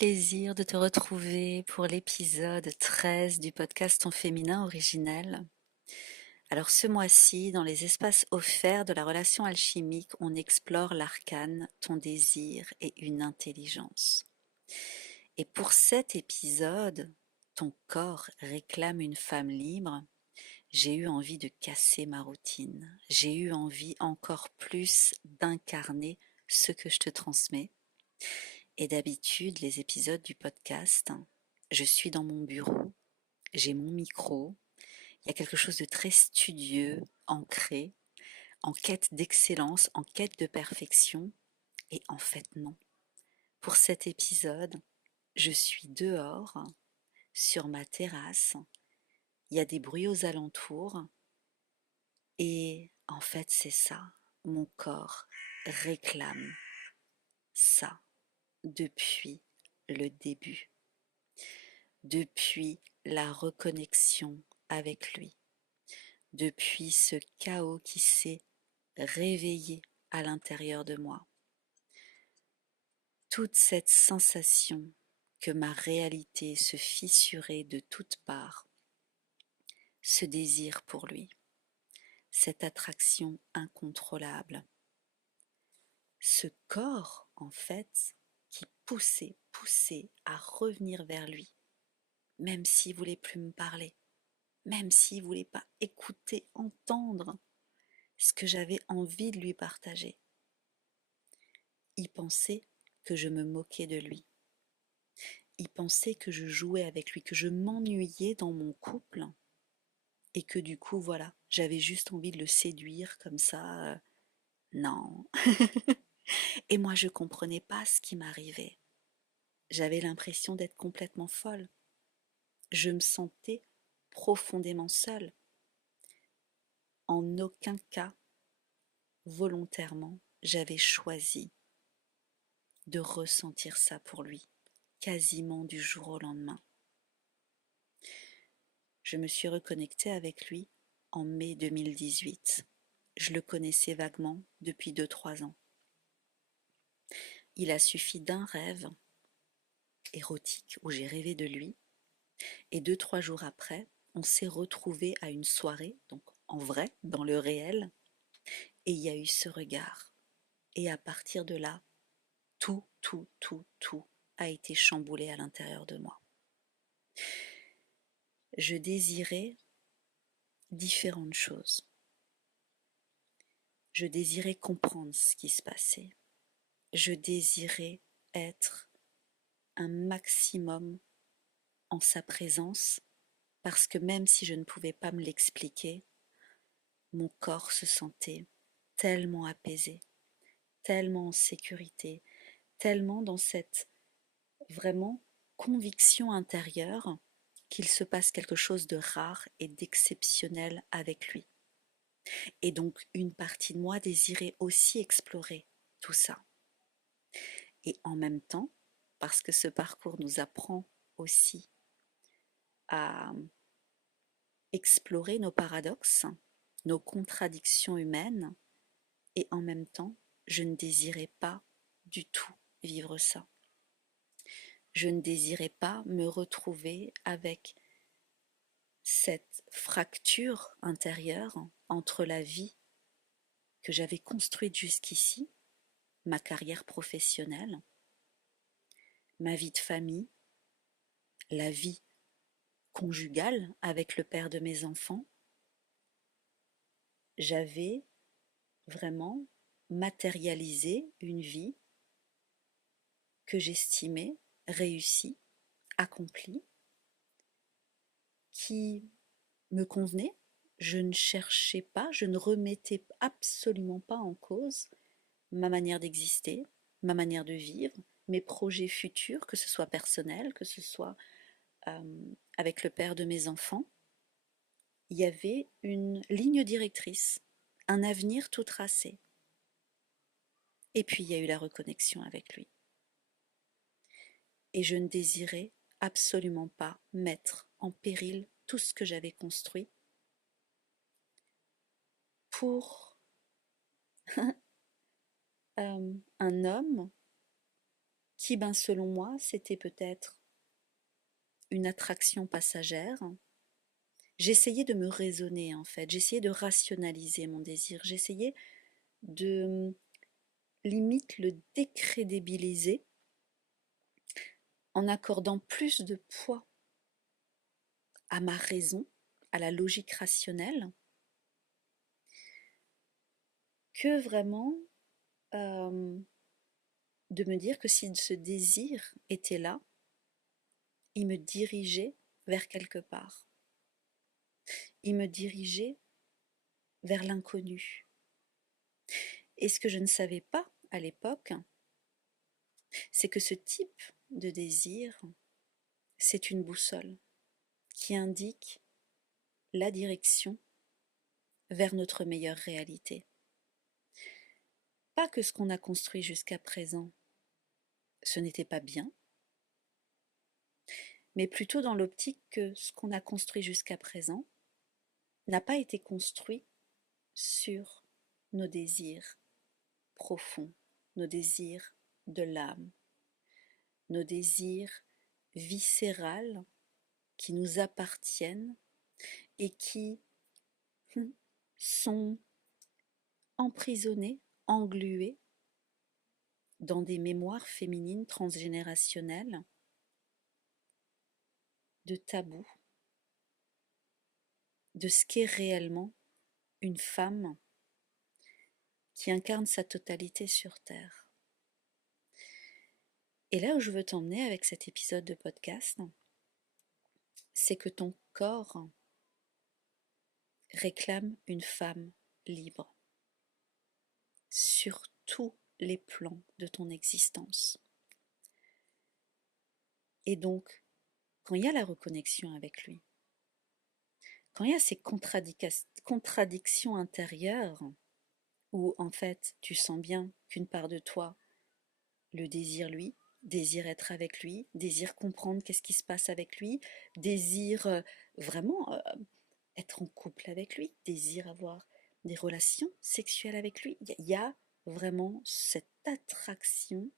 plaisir de te retrouver pour l'épisode 13 du podcast Ton féminin originel. Alors ce mois-ci, dans les espaces offerts de la relation alchimique, on explore l'arcane, ton désir et une intelligence. Et pour cet épisode, ton corps réclame une femme libre. J'ai eu envie de casser ma routine. J'ai eu envie encore plus d'incarner ce que je te transmets. Et d'habitude, les épisodes du podcast, je suis dans mon bureau, j'ai mon micro, il y a quelque chose de très studieux, ancré, en quête d'excellence, en quête de perfection. Et en fait, non. Pour cet épisode, je suis dehors, sur ma terrasse, il y a des bruits aux alentours, et en fait, c'est ça. Mon corps réclame ça depuis le début. Depuis la reconnexion avec lui, depuis ce chaos qui s'est réveillé à l'intérieur de moi, toute cette sensation que ma réalité se fissurait de toutes parts, ce désir pour lui, cette attraction incontrôlable, ce corps en fait qui poussait à revenir vers lui, même s'il voulait plus me parler, même s'il voulait pas écouter, entendre ce que j'avais envie de lui partager. Il pensait que je me moquais de lui. Il pensait que je jouais avec lui, que je m'ennuyais dans mon couple et que du coup, voilà, j'avais juste envie de le séduire comme ça. Non. Et moi, je comprenais pas ce qui m'arrivait. J'avais l'impression d'être complètement folle. Je me sentais profondément seule. En aucun cas, volontairement, j'avais choisi de ressentir ça pour lui, quasiment du jour au lendemain. Je me suis reconnectée avec lui en mai 2018. Je le connaissais vaguement depuis 2-3 ans. Il a suffi d'un rêve érotique où j'ai rêvé de lui, et 2-3 jours après, on s'est retrouvés à une soirée, donc en vrai, dans le réel, et il y a eu ce regard. Et à partir de là, tout a été chamboulé à l'intérieur de moi. Je désirais différentes choses. Je désirais comprendre ce qui se passait. Je désirais être un maximum en sa présence parce que même si je ne pouvais pas me l'expliquer, mon corps se sentait tellement apaisé, tellement en sécurité, tellement dans cette vraiment conviction intérieure qu'il se passe quelque chose de rare et d'exceptionnel avec lui. Et donc une partie de moi désirait aussi explorer tout ça. Et en même temps, parce que ce parcours nous apprend aussi à explorer nos paradoxes, nos contradictions humaines, et en même temps, je ne désirais pas du tout vivre ça. Je ne désirais pas me retrouver avec cette fracture intérieure entre la vie que j'avais construite jusqu'ici, ma carrière professionnelle, ma vie de famille, la vie conjugale avec le père de mes enfants. J'avais vraiment matérialisé une vie que j'estimais réussie, accomplie, qui me convenait. Je ne cherchais pas, je ne remettais absolument pas en cause ma manière d'exister, ma manière de vivre, mes projets futurs, que ce soit personnel, que ce soit avec le père de mes enfants. Il y avait une ligne directrice, un avenir tout tracé. Et puis il y a eu la reconnexion avec lui. Et je ne désirais absolument pas mettre en péril tout ce que j'avais construit pour un homme qui, ben, selon moi, c'était peut-être une attraction passagère. J'essayais de me raisonner en fait, j'essayais de rationaliser mon désir, j'essayais de limite le décrédibiliser en accordant plus de poids à ma raison, à la logique rationnelle, que vraiment de me dire que si ce désir était là, il me dirigeait vers quelque part. Il me dirigeait vers l'inconnu. Et ce que je ne savais pas à l'époque, c'est que ce type de désir, c'est une boussole qui indique la direction vers notre meilleure réalité. Pas que ce qu'on a construit jusqu'à présent, ce n'était pas bien, mais plutôt dans l'optique que ce qu'on a construit jusqu'à présent n'a pas été construit sur nos désirs profonds, nos désirs de l'âme, nos désirs viscérales qui nous appartiennent et qui sont emprisonnés, englués dans des mémoires féminines transgénérationnelles de tabous, de ce qu'est réellement une femme qui incarne sa totalité sur Terre. Et là où je veux t'emmener avec cet épisode de podcast, c'est que ton corps réclame une femme libre sur tous les plans de ton existence. Et donc, quand il y a la reconnexion avec lui, quand il y a ces contradictions intérieures, où en fait tu sens bien qu'une part de toi le désire lui, désire être avec lui, désire comprendre qu'est-ce qui se passe avec lui, désire vraiment être en couple avec lui, désire avoir des relations sexuelles avec lui. Il y a vraiment cette attraction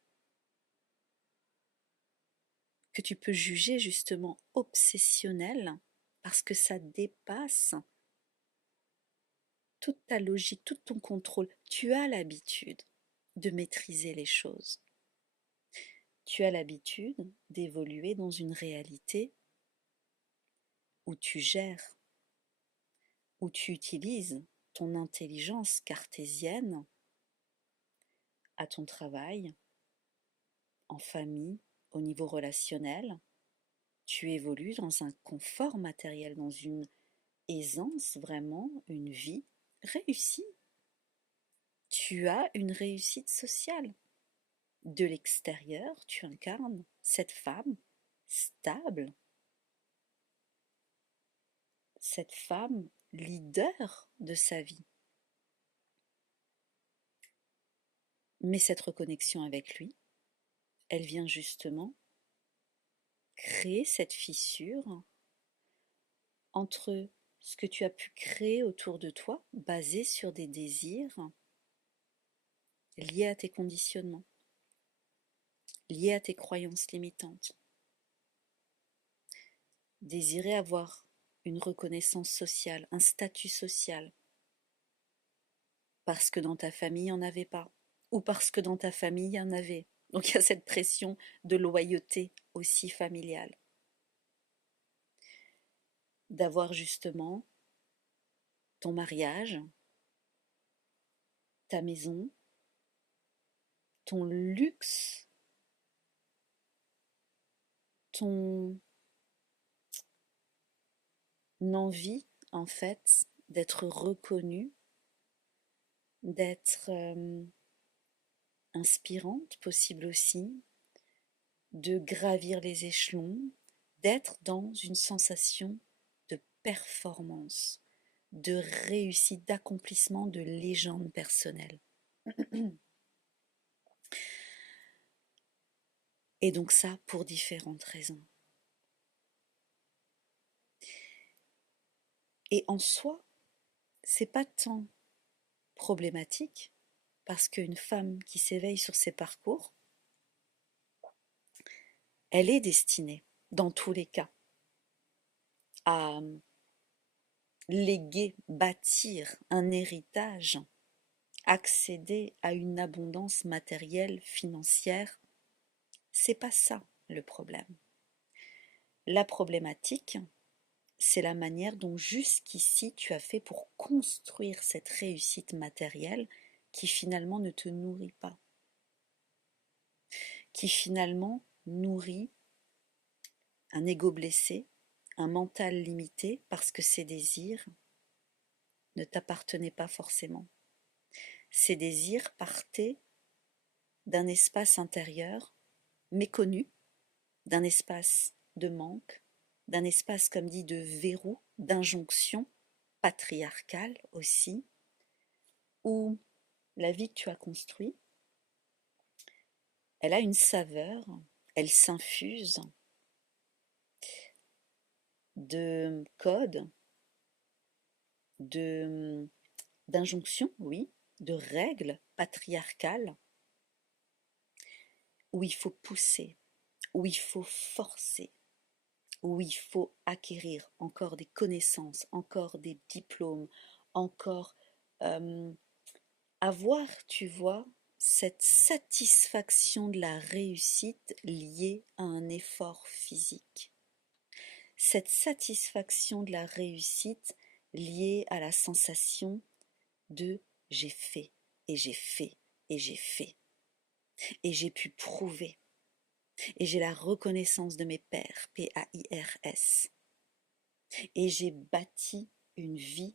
que tu peux juger justement obsessionnelle parce que ça dépasse toute ta logique, tout ton contrôle. Tu as l'habitude de maîtriser les choses. Tu as l'habitude d'évoluer dans une réalité où tu gères, où tu utilises ton intelligence cartésienne à ton travail, en famille, au niveau relationnel. Tu évolues dans un confort matériel, dans une aisance, vraiment, une vie réussie. Tu as une réussite sociale. De l'extérieur, tu incarnes cette femme stable, cette femme leader de sa vie. Mais cette reconnexion avec lui, elle vient justement créer cette fissure entre ce que tu as pu créer autour de toi, basé sur des désirs liés à tes conditionnements, liés à tes croyances limitantes. Désirer avoir une reconnaissance sociale, un statut social, parce que dans ta famille, il n'y en avait pas, ou parce que dans ta famille, il y en avait. Donc il y a cette pression de loyauté aussi familiale. D'avoir justement ton mariage, ta maison, ton luxe, ton envie en fait d'être reconnu, d'être inspirante possible aussi, de gravir les échelons, d'être dans une sensation de performance, de réussite, d'accomplissement, de légende personnelle. Et donc ça pour différentes raisons. Et en soi, c'est pas tant problématique parce qu'une femme qui s'éveille sur ses parcours, elle est destinée, dans tous les cas, à léguer, bâtir un héritage, accéder à une abondance matérielle, financière. C'est pas ça le problème. La problématique, c'est la manière dont jusqu'ici tu as fait pour construire cette réussite matérielle qui finalement ne te nourrit pas, qui finalement nourrit un ego blessé, un mental limité parce que ces désirs ne t'appartenaient pas forcément. Ces désirs partaient d'un espace intérieur méconnu, d'un espace de manque, d'un espace, comme dit, de verrou, d'injonction patriarcale aussi, où la vie que tu as construite, elle a une saveur, elle s'infuse de codes, de d'injonctions, oui, de règles patriarcales, où il faut pousser, où il faut forcer, où il faut acquérir encore des connaissances, encore des diplômes, encore avoir, tu vois, cette satisfaction de la réussite liée à un effort physique. Cette satisfaction de la réussite liée à la sensation de j'ai fait et j'ai fait et j'ai fait et j'ai pu prouver et j'ai la reconnaissance de mes pairs, P-A-I-R-S, et j'ai bâti une vie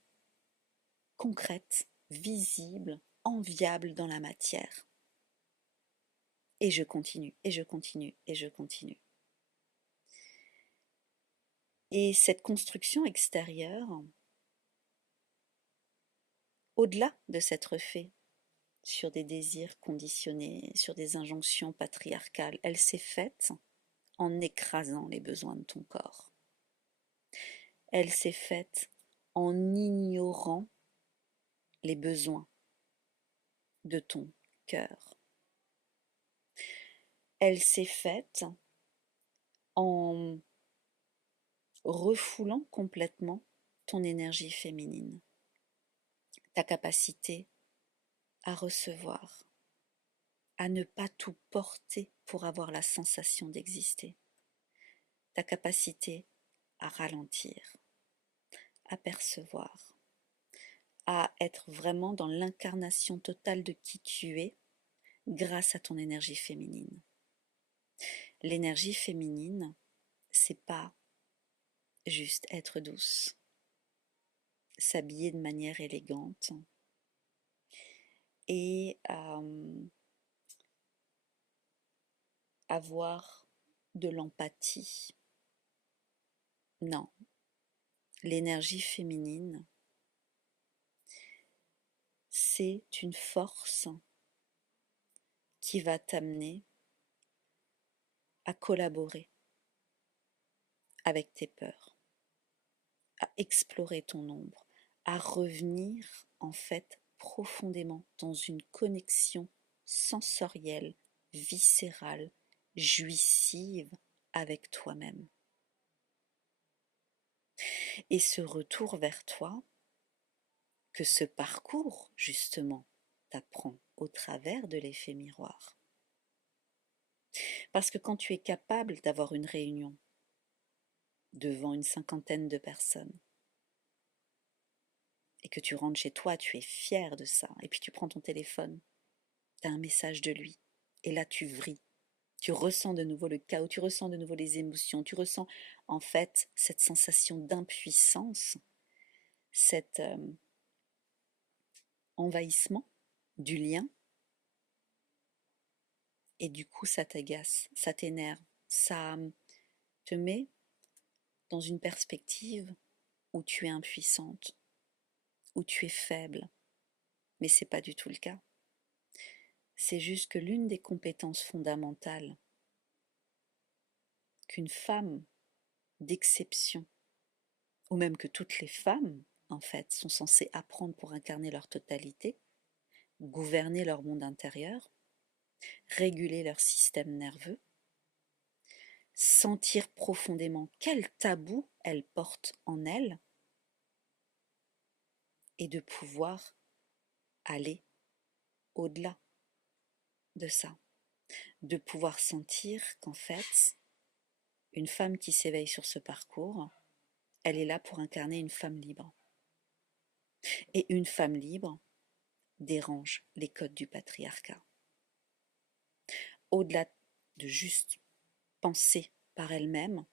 concrète, visible, enviable dans la matière. Et je continue, et je continue, et je continue. Et cette construction extérieure, au-delà de s'être fait sur des désirs conditionnés, sur des injonctions patriarcales, elle s'est faite en écrasant les besoins de ton corps. Elle s'est faite en ignorant les besoins de ton cœur. Elle s'est faite en refoulant complètement ton énergie féminine, ta capacité à recevoir, à ne pas tout porter pour avoir la sensation d'exister, ta capacité à ralentir, à percevoir, à être vraiment dans l'incarnation totale de qui tu es grâce à ton énergie féminine. L'énergie féminine, c'est pas juste être douce, s'habiller de manière élégante et avoir de l'empathie. Non, l'énergie féminine, c'est une force qui va t'amener à collaborer avec tes peurs, à explorer ton ombre, à revenir en fait profondément dans une connexion sensorielle, viscérale, jouissive avec toi-même. Et ce retour vers toi, que ce parcours justement t'apprend au travers de l'effet miroir. Parce que quand tu es capable d'avoir une réunion devant une cinquantaine de personnes, et que tu rentres chez toi, tu es fier de ça, et puis tu prends ton téléphone, tu as un message de lui, et là tu vrilles, tu ressens de nouveau le chaos, tu ressens de nouveau les émotions, tu ressens en fait cette sensation d'impuissance, cet envahissement du lien, et du coup ça t'agace, ça t'énerve, ça te met dans une perspective où tu es impuissante, où tu es faible, mais c'est pas du tout le cas. C'est juste que l'une des compétences fondamentales qu'une femme d'exception, ou même que toutes les femmes, en fait, sont censées apprendre pour incarner leur totalité, gouverner leur monde intérieur, réguler leur système nerveux, sentir profondément quel tabou elle porte en elle et de pouvoir aller au-delà de ça, de pouvoir sentir qu'en fait, une femme qui s'éveille sur ce parcours, elle est là pour incarner une femme libre. Et une femme libre dérange les codes du patriarcat. Au-delà de juste penser par elle-même,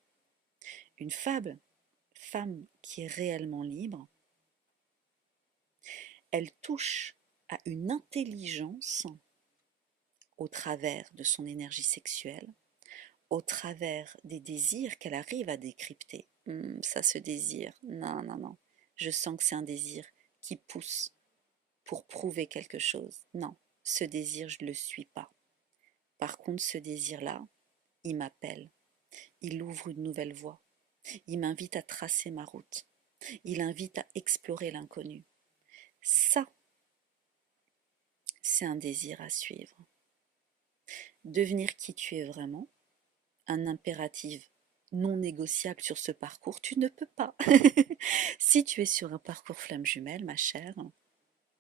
une femme qui est réellement libre, elle touche à une intelligence au travers de son énergie sexuelle, au travers des désirs qu'elle arrive à décrypter. Ça se désire, non, non, non. Je sens que c'est un désir qui pousse pour prouver quelque chose. Non, ce désir, je ne le suis pas. Par contre, ce désir-là, il m'appelle. Il ouvre une nouvelle voie. Il m'invite à tracer ma route. Il invite à explorer l'inconnu. Ça, c'est un désir à suivre. Devenir qui tu es vraiment, un impératif non négociable sur ce parcours, tu ne peux pas. Si tu es sur un parcours flamme jumelle, ma chère,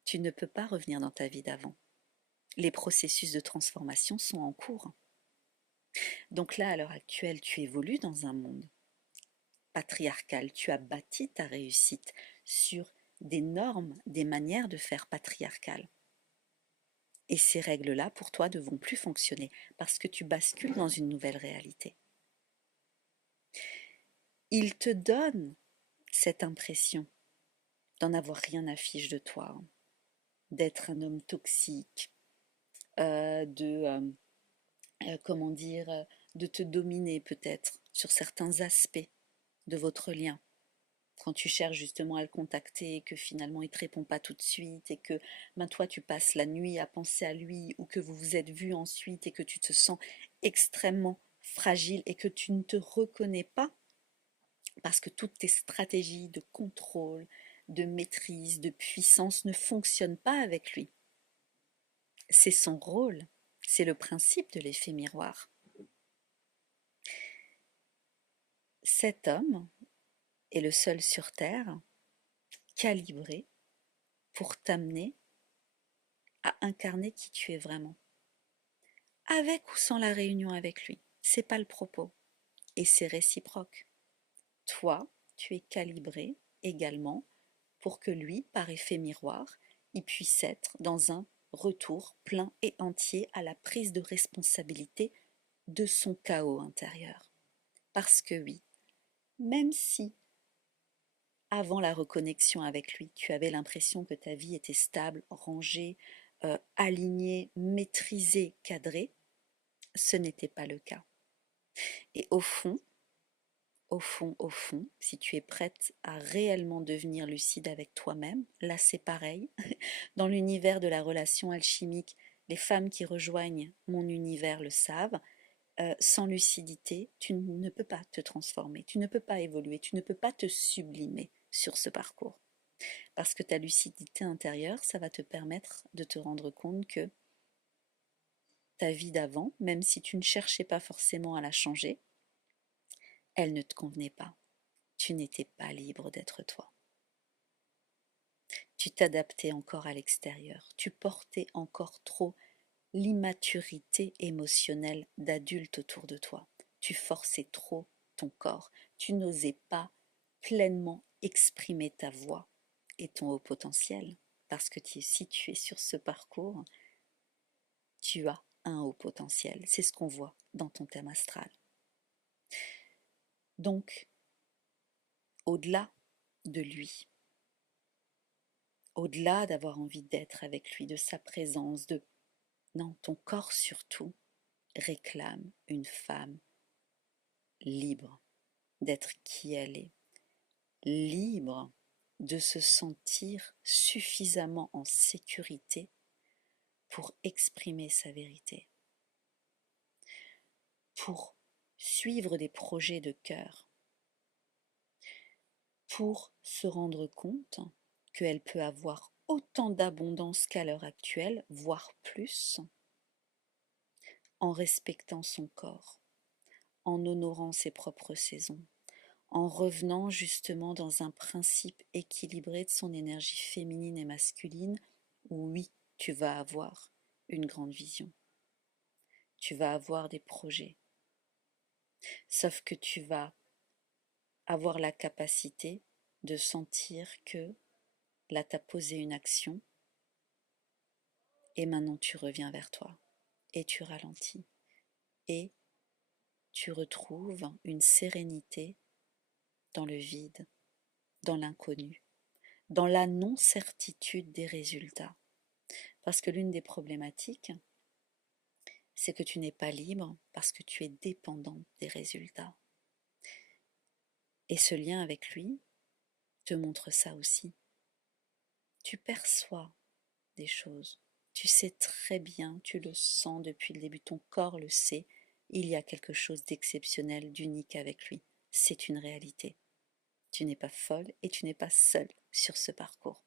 tu ne peux pas revenir dans ta vie d'avant. Les processus de transformation sont en cours. Donc là, à l'heure actuelle, tu évolues dans un monde patriarcal. Tu as bâti ta réussite sur des normes, des manières de faire patriarcales. Et ces règles-là, pour toi, ne vont plus fonctionner parce que tu bascules dans une nouvelle réalité. Il te donne cette impression d'en avoir rien à fiche de toi, d'être un homme toxique, comment dire, de te dominer peut-être sur certains aspects de votre lien. Quand tu cherches justement à le contacter et que finalement il ne te répond pas tout de suite et que toi tu passes la nuit à penser à lui ou que vous vous êtes vus ensuite et que tu te sens extrêmement fragile et que tu ne te reconnais pas parce que toutes tes stratégies de contrôle, de maîtrise, de puissance ne fonctionnent pas avec lui. C'est son rôle, c'est le principe de l'effet miroir. Cet homme est le seul sur Terre calibré pour t'amener à incarner qui tu es vraiment. Avec ou sans la réunion avec lui, c'est pas le propos. Et c'est réciproque. Toi, tu es calibré également pour que lui, par effet miroir, il puisse être dans un retour plein et entier à la prise de responsabilité de son chaos intérieur. Parce que oui, même si avant la reconnexion avec lui, tu avais l'impression que ta vie était stable, rangée, alignée, maîtrisée, cadrée, ce n'était pas le cas. Et au fond, si tu es prête à réellement devenir lucide avec toi-même, là c'est pareil. Dans l'univers de la relation alchimique, les femmes qui rejoignent mon univers le savent. Sans lucidité, tu ne peux pas te transformer, tu ne peux pas évoluer, tu ne peux pas te sublimer sur ce parcours. Parce que ta lucidité intérieure, ça va te permettre de te rendre compte que ta vie d'avant, même si tu ne cherchais pas forcément à la changer, elle ne te convenait pas. Tu n'étais pas libre d'être toi. Tu t'adaptais encore à l'extérieur. Tu portais encore trop l'immaturité émotionnelle d'adulte autour de toi. Tu forçais trop ton corps. Tu n'osais pas pleinement exprimer ta voix et ton haut potentiel. Parce que si tu es sur ce parcours, tu as un haut potentiel. C'est ce qu'on voit dans ton thème astral. Donc, au-delà de lui, au-delà d'avoir envie d'être avec lui, de sa présence, non, ton corps surtout réclame une femme libre d'être qui elle est, libre de se sentir suffisamment en sécurité pour exprimer sa vérité, pour suivre des projets de cœur, pour se rendre compte qu'elle peut avoir autant d'abondance qu'à l'heure actuelle, voire plus, en respectant son corps, en honorant ses propres saisons, en revenant justement dans un principe équilibré de son énergie féminine et masculine, où oui, tu vas avoir une grande vision, tu vas avoir des projets, sauf que tu vas avoir la capacité de sentir que là, tu as posé une action et maintenant tu reviens vers toi et tu ralentis et tu retrouves une sérénité dans le vide, dans l'inconnu, dans la non-certitude des résultats. Parce que l'une des problématiques, c'est que tu n'es pas libre parce que tu es dépendant des résultats. Et ce lien avec lui te montre ça aussi. Tu perçois des choses, tu sais très bien, tu le sens depuis le début, ton corps le sait, il y a quelque chose d'exceptionnel, d'unique avec lui. C'est une réalité. Tu n'es pas folle et tu n'es pas seule sur ce parcours.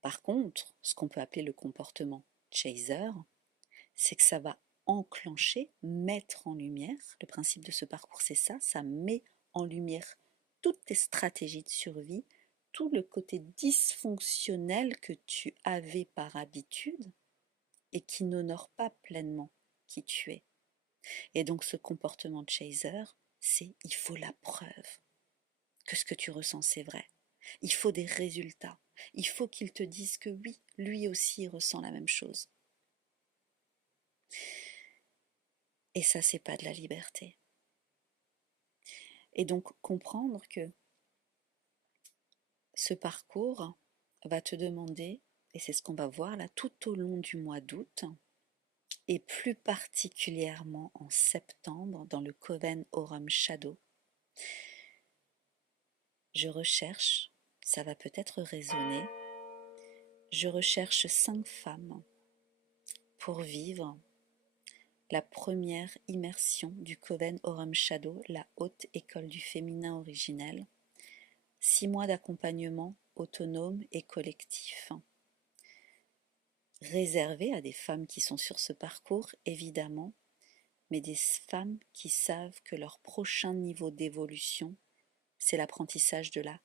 Par contre, ce qu'on peut appeler le comportement chaser, c'est que ça va enclencher, mettre en lumière, le principe de ce parcours c'est ça, ça met en lumière toutes tes stratégies de survie, tout le côté dysfonctionnel que tu avais par habitude et qui n'honore pas pleinement qui tu es. Et donc ce comportement de chaser, c'est il faut la preuve que ce que tu ressens c'est vrai. Il faut des résultats. Il faut qu'il te dise que oui, lui aussi il ressent la même chose. Et ça, c'est pas de la liberté. Et donc comprendre que ce parcours va te demander, et c'est ce qu'on va voir là tout au long du mois d'août, et plus particulièrement en septembre dans le Coven Aurum Shadow, je recherche, ça va peut-être résonner, je recherche 5 femmes pour vivre la première immersion du Coven Aurum Shadow, la haute école du féminin originel, 6 mois d'accompagnement autonome et collectif, réservé à des femmes qui sont sur ce parcours, évidemment, mais des femmes qui savent que leur prochain niveau d'évolution, c'est l'apprentissage de la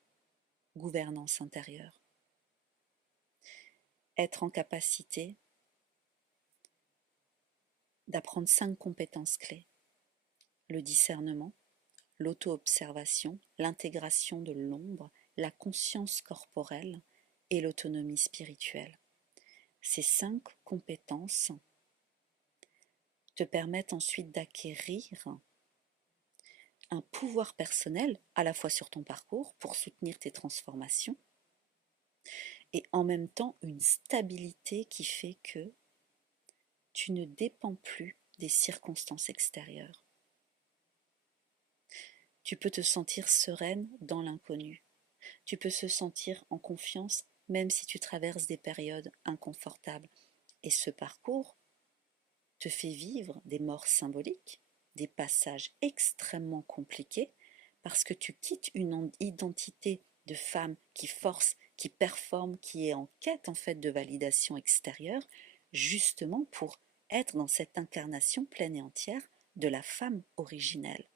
gouvernance intérieure. Être en capacité d'apprendre 5 compétences clés. Le discernement, l'auto-observation, l'intégration de l'ombre, la conscience corporelle et l'autonomie spirituelle. Ces 5 compétences te permettent ensuite d'acquérir un pouvoir personnel à la fois sur ton parcours pour soutenir tes transformations et en même temps une stabilité qui fait que tu ne dépends plus des circonstances extérieures. Tu peux te sentir sereine dans l'inconnu. Tu peux te sentir en confiance même si tu traverses des périodes inconfortables. Et ce parcours te fait vivre des morts symboliques, des passages extrêmement compliqués, parce que tu quittes une identité de femme qui force, qui performe, qui est en quête en fait de validation extérieure, justement pour être dans cette incarnation pleine et entière de la femme originelle,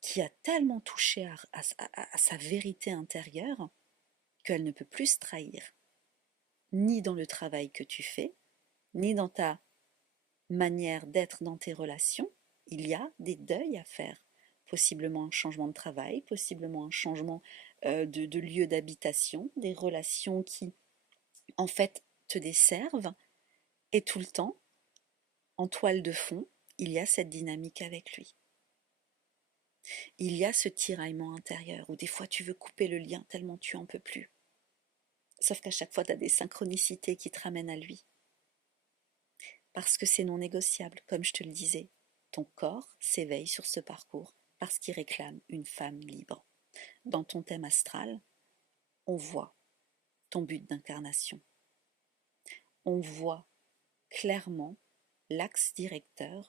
qui a tellement touché à sa vérité intérieure qu'elle ne peut plus se trahir, ni dans le travail que tu fais, ni dans ta manière d'être dans tes relations. Il y a des deuils à faire, possiblement un changement de travail, possiblement un changement de lieu d'habitation, des relations qui en fait te desservent, et tout le temps, en toile de fond, il y a cette dynamique avec lui. Il y a ce tiraillement intérieur où des fois tu veux couper le lien tellement tu en peux plus. Sauf qu'à chaque fois tu as des synchronicités qui te ramènent à lui. Parce que c'est non négociable, comme je te le disais. Ton corps s'éveille sur ce parcours parce qu'il réclame une femme libre. Dans ton thème astral, on voit ton but d'incarnation. On voit clairement l'axe directeur,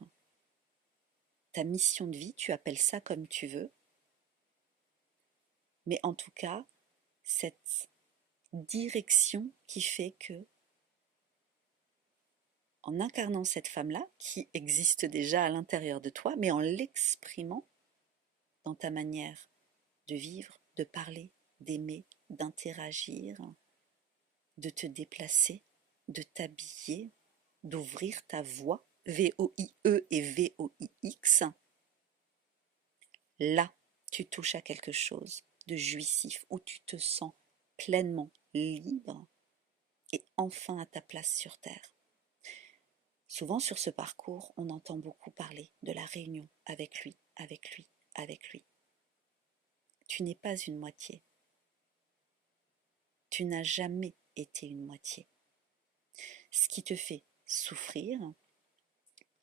ta mission de vie, tu appelles ça comme tu veux, mais en tout cas, cette direction qui fait que, en incarnant cette femme-là, qui existe déjà à l'intérieur de toi, mais en l'exprimant dans ta manière de vivre, de parler, d'aimer, d'interagir, de te déplacer, de t'habiller, d'ouvrir ta voix, V-O-I-E et V-O-I-X. Là, tu touches à quelque chose de jouissif, où tu te sens pleinement libre et enfin à ta place sur Terre. Souvent sur ce parcours, on entend beaucoup parler de la réunion avec lui, avec lui, avec lui. Tu n'es pas une moitié. Tu n'as jamais été une moitié. Ce qui te fait souffrir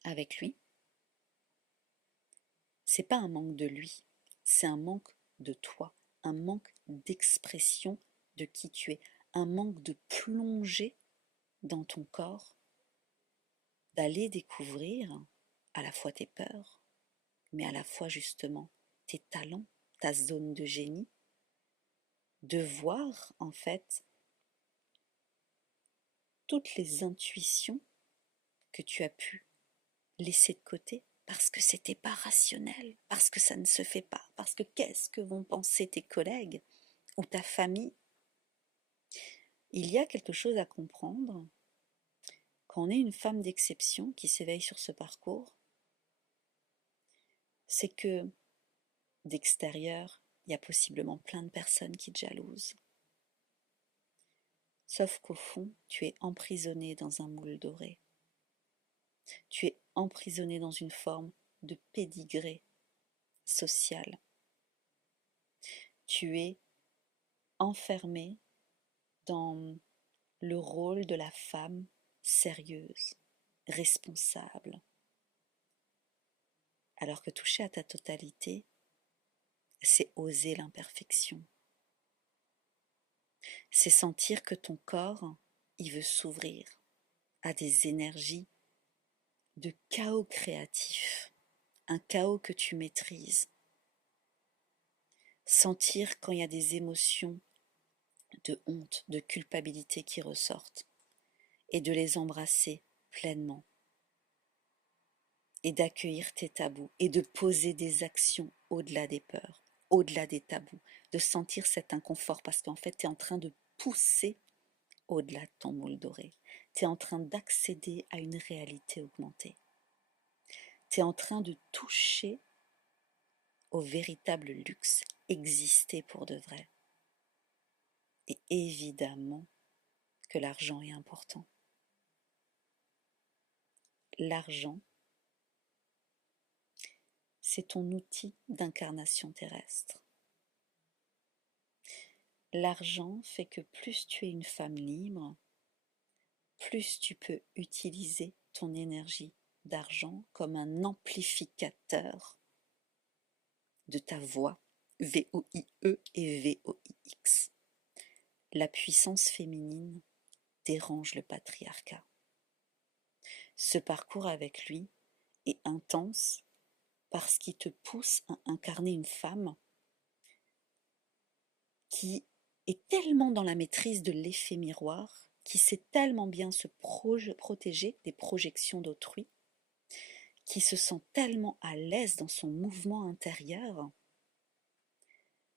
avec lui, c'est pas un manque de lui, c'est un manque de toi, un manque d'expression de qui tu es, un manque de plonger dans ton corps, d'aller découvrir à la fois tes peurs, mais à la fois justement tes talents, ta zone de génie, de voir en fait toutes les intuitions que tu as pu laisser de côté parce que c'était pas rationnel, parce que ça ne se fait pas, parce que qu'est-ce que vont penser tes collègues ou ta famille. Il y a quelque chose à comprendre quand on est une femme d'exception qui s'éveille sur ce parcours, c'est que d'extérieur, il y a possiblement plein de personnes qui te jalousent. Sauf qu'au fond, tu es emprisonné dans un moule doré. Tu es emprisonné dans une forme de pédigré social. Tu es enfermé dans le rôle de la femme sérieuse, responsable. Alors que toucher à ta totalité, c'est oser l'imperfection. C'est sentir que ton corps, il veut s'ouvrir à des énergies de chaos créatif, un chaos que tu maîtrises. Sentir quand il y a des émotions de honte, de culpabilité qui ressortent, et de les embrasser pleinement, et d'accueillir tes tabous, et de poser des actions au-delà des peurs, au-delà des tabous, de sentir cet inconfort, parce qu'en fait, tu es en train de pousser au-delà de ton moule doré. Tu es en train d'accéder à une réalité augmentée. Tu es en train de toucher au véritable luxe, exister pour de vrai. Et évidemment que l'argent est important. L'argent, c'est ton outil d'incarnation terrestre. L'argent fait que plus tu es une femme libre, plus tu peux utiliser ton énergie d'argent comme un amplificateur de ta voix, V-O-I-E et V-O-I-X. La puissance féminine dérange le patriarcat. Ce parcours avec lui est intense parce qu'il te pousse à incarner une femme qui est tellement dans la maîtrise de l'effet miroir, qui sait tellement bien se protéger des projections d'autrui, qui se sent tellement à l'aise dans son mouvement intérieur,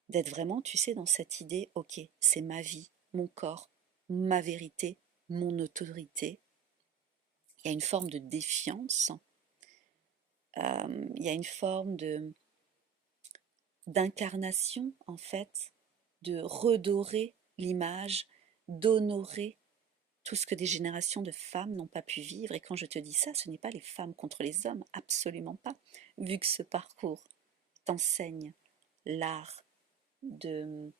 d'être vraiment, tu sais, dans cette idée, ok, c'est ma vie, mon corps, ma vérité, mon autorité. Il y a une forme de défiance, il y a une forme d'incarnation, en fait, de redorer l'image, d'honorer tout ce que des générations de femmes n'ont pas pu vivre. Et quand je te dis ça, ce n'est pas les femmes contre les hommes, absolument pas. Vu que ce parcours t'enseigne l'art de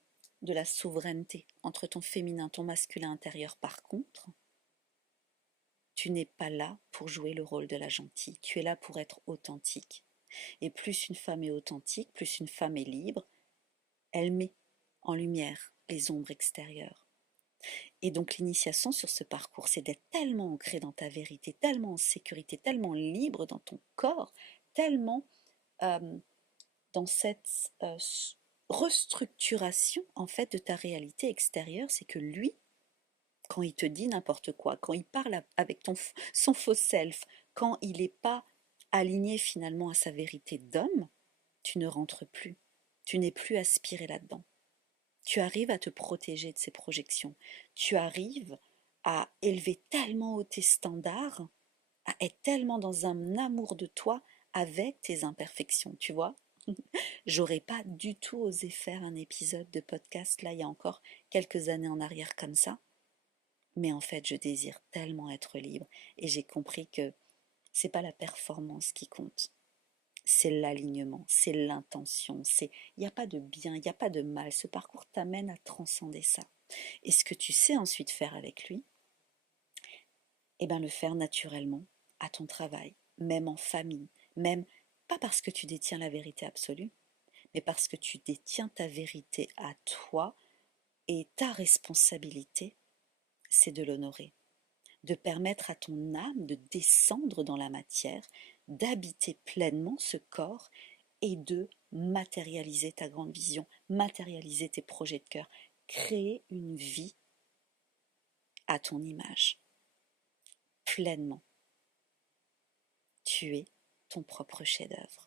la souveraineté entre ton féminin, ton masculin intérieur, par contre, tu n'es pas là pour jouer le rôle de la gentille, tu es là pour être authentique. Et plus une femme est authentique, plus une femme est libre, elle met en lumière les ombres extérieures. Et donc l'initiation sur ce parcours, c'est d'être tellement ancré dans ta vérité, tellement en sécurité, tellement libre dans ton corps, tellement dans cette restructuration en fait de ta réalité extérieure, c'est que lui, quand il te dit n'importe quoi, quand il parle avec son faux self, quand il n'est pas aligné finalement à sa vérité d'homme, tu ne rentres plus. Tu n'es plus aspiré là-dedans. Tu arrives à te protéger de ces projections. Tu arrives à élever tellement haut tes standards, à être tellement dans un amour de toi avec tes imperfections, tu vois. J'aurais pas du tout osé faire un épisode de podcast là il y a encore quelques années en arrière comme ça. Mais en fait, je désire tellement être libre et j'ai compris que c'est pas la performance qui compte. C'est l'alignement, c'est l'intention, il n'y a pas de bien, il n'y a pas de mal. Ce parcours t'amène à transcender ça. Et ce que tu sais ensuite faire avec lui, eh bien le faire naturellement, à ton travail, même en famille, même pas parce que tu détiens la vérité absolue, mais parce que tu détiens ta vérité à toi et ta responsabilité, c'est de l'honorer, de permettre à ton âme de descendre dans la matière, d'habiter pleinement ce corps et de matérialiser ta grande vision, matérialiser tes projets de cœur, créer une vie à ton image, pleinement. Tu es ton propre chef-d'œuvre.